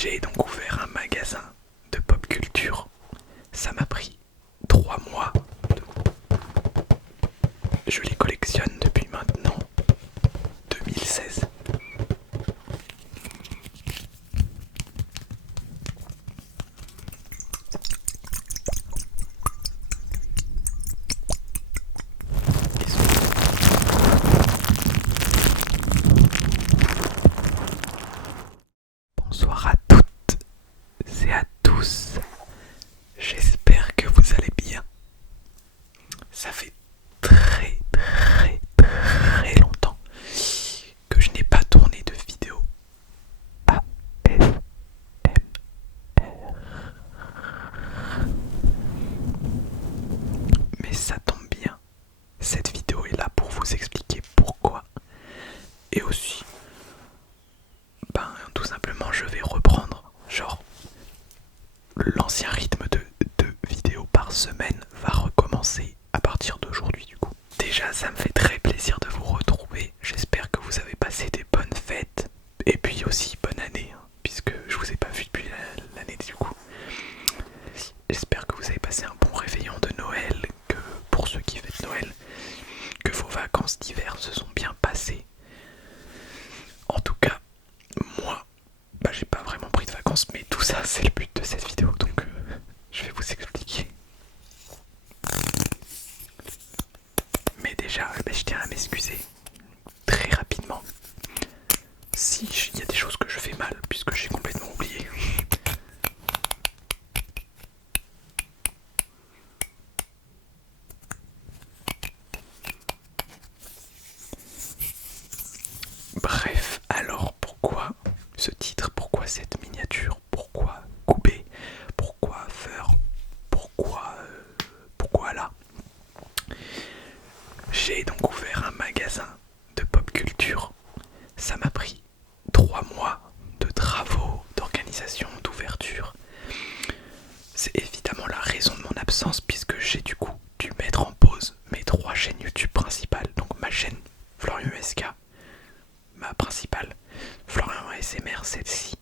J'ai donc ouvert un magasin de pop culture. Ça m'a pris 3 mois. Je les collectionne depuis maintenant 2016. Bonsoir à toutes et à tous. J'espère que vous allez bien. Ça fait très longtemps que je n'ai pas tourné de vidéo ASMR. Mais ça tombe bien. Cette vidéo est là pour vous expliquer pourquoi. Et aussi, tout simplement, je vais reprendre, genre, l'ancien rythme de 2 vidéos par semaine va recommencer à partir d'aujourd'hui du coup. Déjà, ça me fait très plaisir de vous retrouver. J'espère que vous avez passé des bonnes fêtes. Et puis aussi, bonne année, puisque je vous ai pas vu depuis l'année du coup. J'espère que vous avez passé un bon réveillon de Noël, que pour ceux qui fêtent Noël, que vos vacances d'hiver se sont bien passées. En tout cas, moi, j'ai pas vraiment pris de vacances, mais tout ça c'est le but de cette vidéo, donc je vais vous expliquer. Mais déjà, je tiens à m'excuser très rapidement si il y a des choses que je fais mal, puisque j'ai complètement oublié. Bref, alors pourquoi ce titre, pourquoi cette miniature, pourquoi couper, pourquoi faire, pourquoi là. J'ai donc ouvert un magasin de pop culture. Ça m'a pris 3 mois de travaux, d'organisation, d'ouverture. C'est évidemment la raison de mon absence puisque j'ai du coup dû mettre en pause mes 3 chaînes YouTube principales. Donc ma chaîne Florian USK, ma principale Florian ASMR, celle-ci,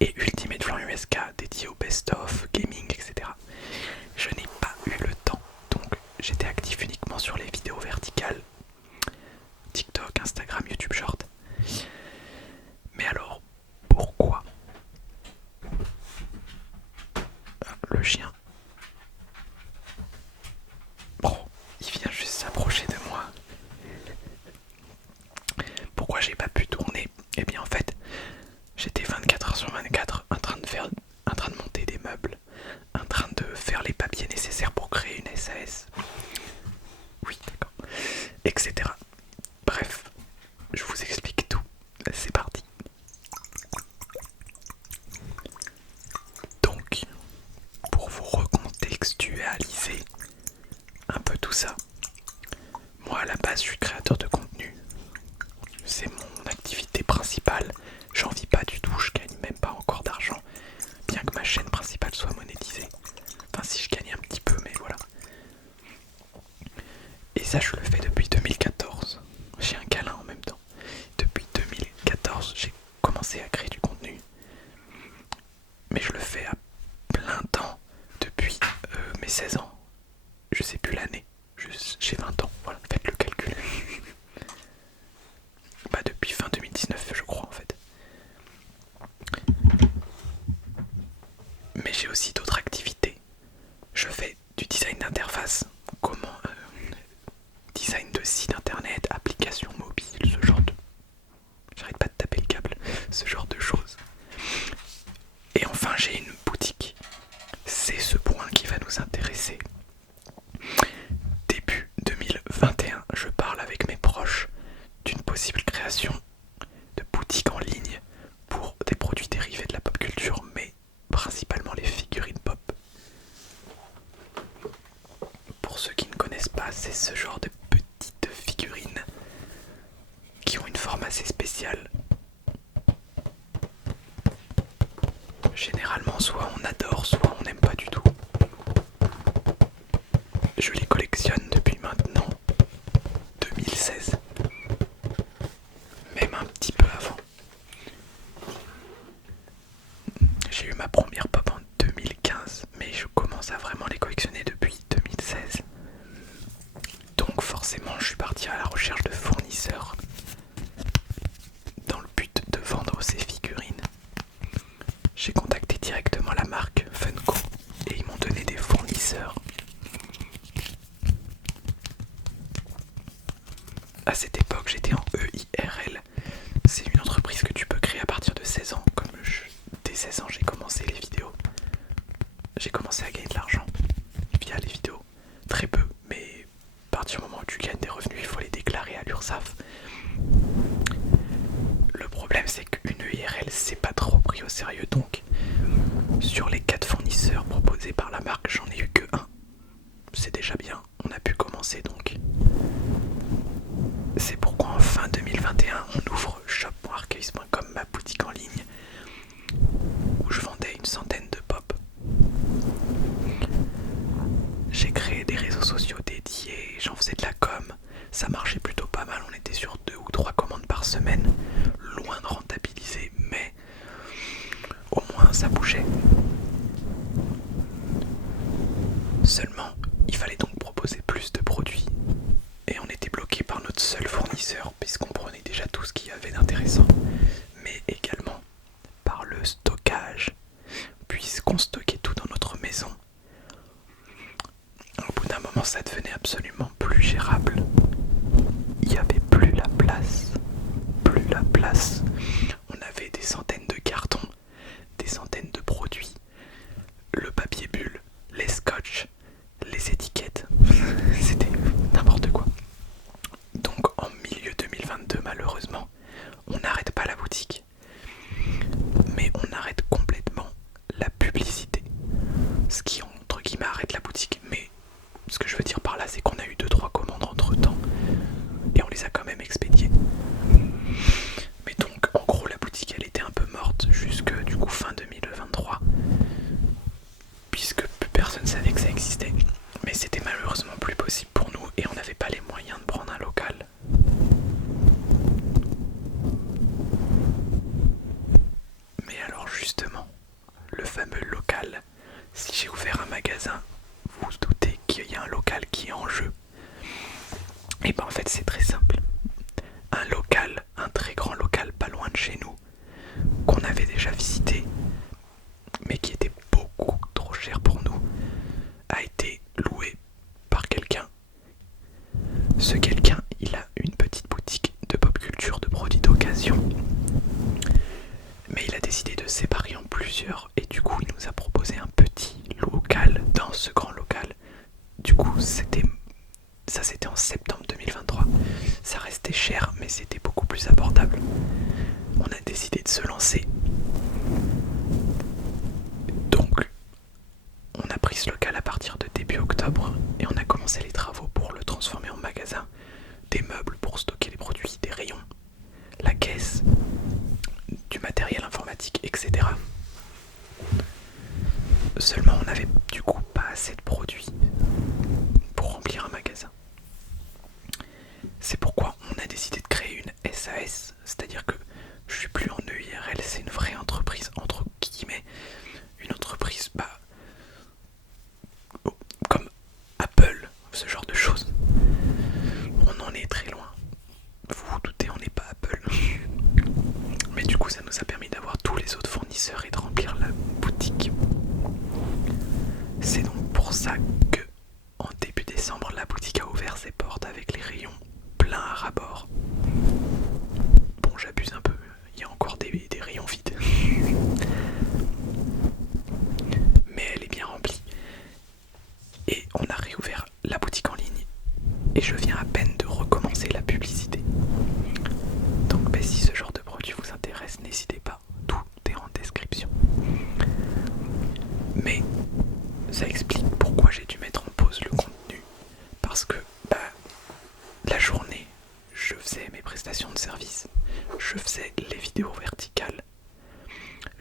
et Ultimate Florian USK dédié au best-of, gaming, etc. Je n'ai pas eu le temps, donc j'étais actif uniquement sur les vidéos verticales, TikTok, Instagram, YouTube Short. Mais alors, pourquoi le chien, il vient juste s'approcher de moi. Pourquoi j'ai pas pu tourner? Eh bien en fait, j'étais 24h/24 en train de monter des meubles, en train de faire les papiers nécessaires pour créer une SAS. Oui, d'accord. Etc. Bref, je vous explique tout. C'est parti. Donc, pour vous recontextualiser un peu tout ça, moi à la base je suis créateur de contenu. C'est mon activité principale. J'en vis pas du tout, je gagne même pas encore d'argent, bien que ma chaîne principale soit monétisée. Enfin si, je gagne un petit peu, mais voilà. Et ça je le fais depuis 2014. J'ai un câlin en même temps. Depuis 2014 j'ai commencé à créer du contenu. Mais je le fais à plein temps depuis mes 16 ans. Je sais plus l'année. J'ai 20 ans, voilà, faites le calcul. Depuis fin 2019 je crois en fait. Mais j'ai aussi d'autres activités. Je fais du design d'interface, design de site internet, applications mobiles, ce genre de... J'arrête pas de taper le câble, ce genre de choses. Et enfin j'ai une boutique. C'est ce point qui va nous intéresser. Début 2021, je parle avec mes proches d'une possible création de boutique en ligne pour des produits dérivés de la pop culture, mais principalement les figurines pop. Pour ceux qui ne connaissent pas, c'est ce genre de petites figurines qui ont une forme assez spéciale. Généralement, soit on adore, soit on n'aime pas du tout. Je les collectionne depuis maintenant 2016, même un petit peu avant. problème c'est qu'une URL c'est pas trop pris au sérieux, donc sur les 4 fournisseurs proposés par la marque, j'en ai eu que un. C'est déjà bien, on a pu commencer donc. C'est pourquoi en fin 2021 on ouvre shop.arceus.com, ma boutique en ligne où je vendais une centaine de pop. J'ai créé des réseaux sociaux dédiés, j'en faisais de la com, ça marchait plutôt pas mal, on était sur 2 ou 3 commandes par semaine, loin de rentabiliser, mais au moins ça bougeait. Seulement, il fallait donc proposer plus de produits et on était bloqué par notre seul fournisseur puisqu'on prenait déjà tout ce qu'il y avait d'intéressant, mais également par le stockage puisqu'on stockait tout dans notre maison. Au bout d'un moment, ça devenait absolument plus gérable. Il n'y avait plus la place. Plus la place. On avait des centaines de cartons, des centaines de produits, le papier bulle, les scotch, les étiquettes. C'était n'importe quoi. Donc en milieu 2022, malheureusement, on n'arrête pas la boutique. Mais on arrête complètement la publicité. Ce qui entre guillemets arrête la boutique. Mais ce que je veux dire par là, c'est qu'on a eu 2-3 commandes entre temps et on les a quand même expédiées. Mais donc en gros la boutique elle était un peu morte jusque du coup fin 2023 puisque plus personne savait que ça existait. Mais c'était malheureusement plus possible pour nous et on n'avait pas les moyens de prendre un local. Mais alors justement, le fameux local, si j'ai ouvert un magasin, vous vous doutez qu'il y a un local qui est en jeu. Et ben en fait c'est très simple. Un local, un très grand local pas loin de chez nous, qu'on avait déjà visité, mais qui était beaucoup trop cher pour nous, a été loué par quelqu'un. Ce quelqu'un, il a une petite boutique de pop culture, de produits d'occasion. Mais il a décidé de séparer en plusieurs et du coup il nous a proposé un petit local dans ce grand local. Du coup c'était en septembre 2023. Ça restait cher mais c'était beaucoup plus abordable. On a décidé de se lancer. Donc on a pris ce local à partir de début octobre et on a commencé les travaux pour le transformer en magasin. Des meubles pour stocker les produits, des rayons, la caisse, du matériel informatique, etc. Seulement on n'avait du coup pas assez de produits pour remplir un magasin. C'est pourquoi on a décidé de créer une SAS, c'est-à-dire que je suis plus en EIRL, c'est une vraie entreprise, entre guillemets, une entreprise comme Apple, ce genre de choses. On en est très loin. Vous vous doutez, on n'est pas Apple. Mais du coup ça nous a permis d'avoir tous les autres fournisseurs et de remplir la boutique. C'est donc pour ça que en début décembre la boutique a ouvert ses portes avec les rayons pleins à ras-bord. Bon j'abuse un peu, il y a encore des rayons vides. Mais elle est bien remplie. Et on a réouvert la boutique en ligne. Et je viens à peine de recommencer la publicité. Donc si ce genre de produit vous intéresse, n'hésitez pas, tout est en description. Mais ça explique pourquoi j'ai dû mettre en pause le contenu. Parce que la journée, je faisais mes prestations de service, je faisais les vidéos verticales,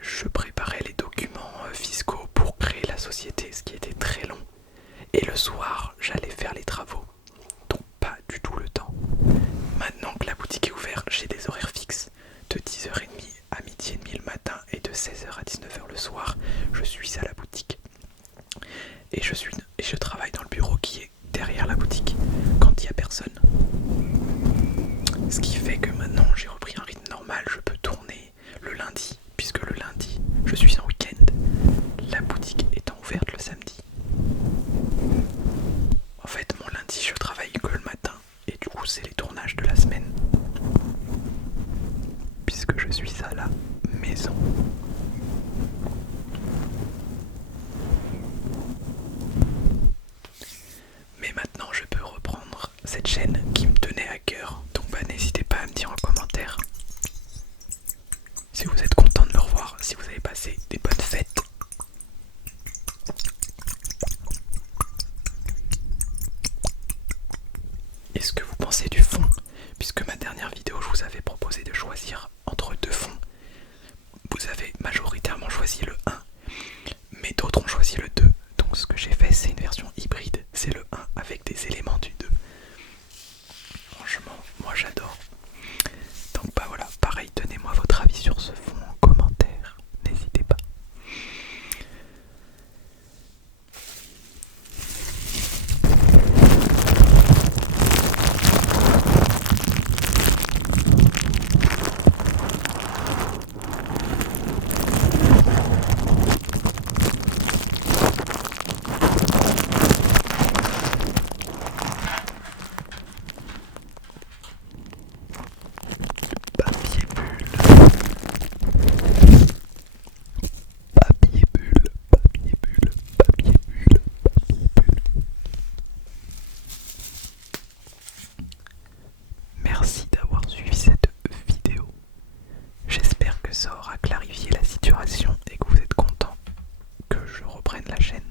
je préparais les documents fiscaux pour créer la société, ce qui était très long. Et le soir, j'allais faire les travaux. Donc pas du tout le temps. Maintenant que la boutique est ouverte, j'ai des horaires fixes de 10h30 à midi et demi le matin et de 16h à 19h le soir. Je suis à la boutique. Et je travaille dans le bureau qui est derrière la boutique quand il n'y a personne. Ce qui fait que maintenant j'ai repris un rythme normal, je peux tourner le lundi, puisque le lundi je suis en week-end, la boutique étant ouverte le samedi. En fait mon lundi je travaille que le matin et du coup c'est les tournages de la semaine. Puisque je suis à la maison. Mais maintenant je peux reprendre cette chaîne qui me tenait à cœur. Donc n'hésitez pas à me dire en commentaire passer des bonnes fêtes. Est-ce que vous pensez du fond? Puisque ma dernière vidéo, je vous avais proposé de choisir entre deux fonds. Vous avez majoritairement choisi le 1, mais d'autres ont choisi le 2. Donc ce que j'ai fait, c'est une version hybride. C'est le 1 avec des éléments du 2. Franchement, moi j'adore. Donc bah voilà, pareil, donnez-moi votre avis sur ce fond en commentaire. N'hésitez pas. Papier bulle. Papier bulle, papier bulle, papier bulle, papier bulle. Merci d'avoir suivi cette vidéo. J'espère que ça aura clarifié la situation et que vous êtes content que je reprenne la chaîne.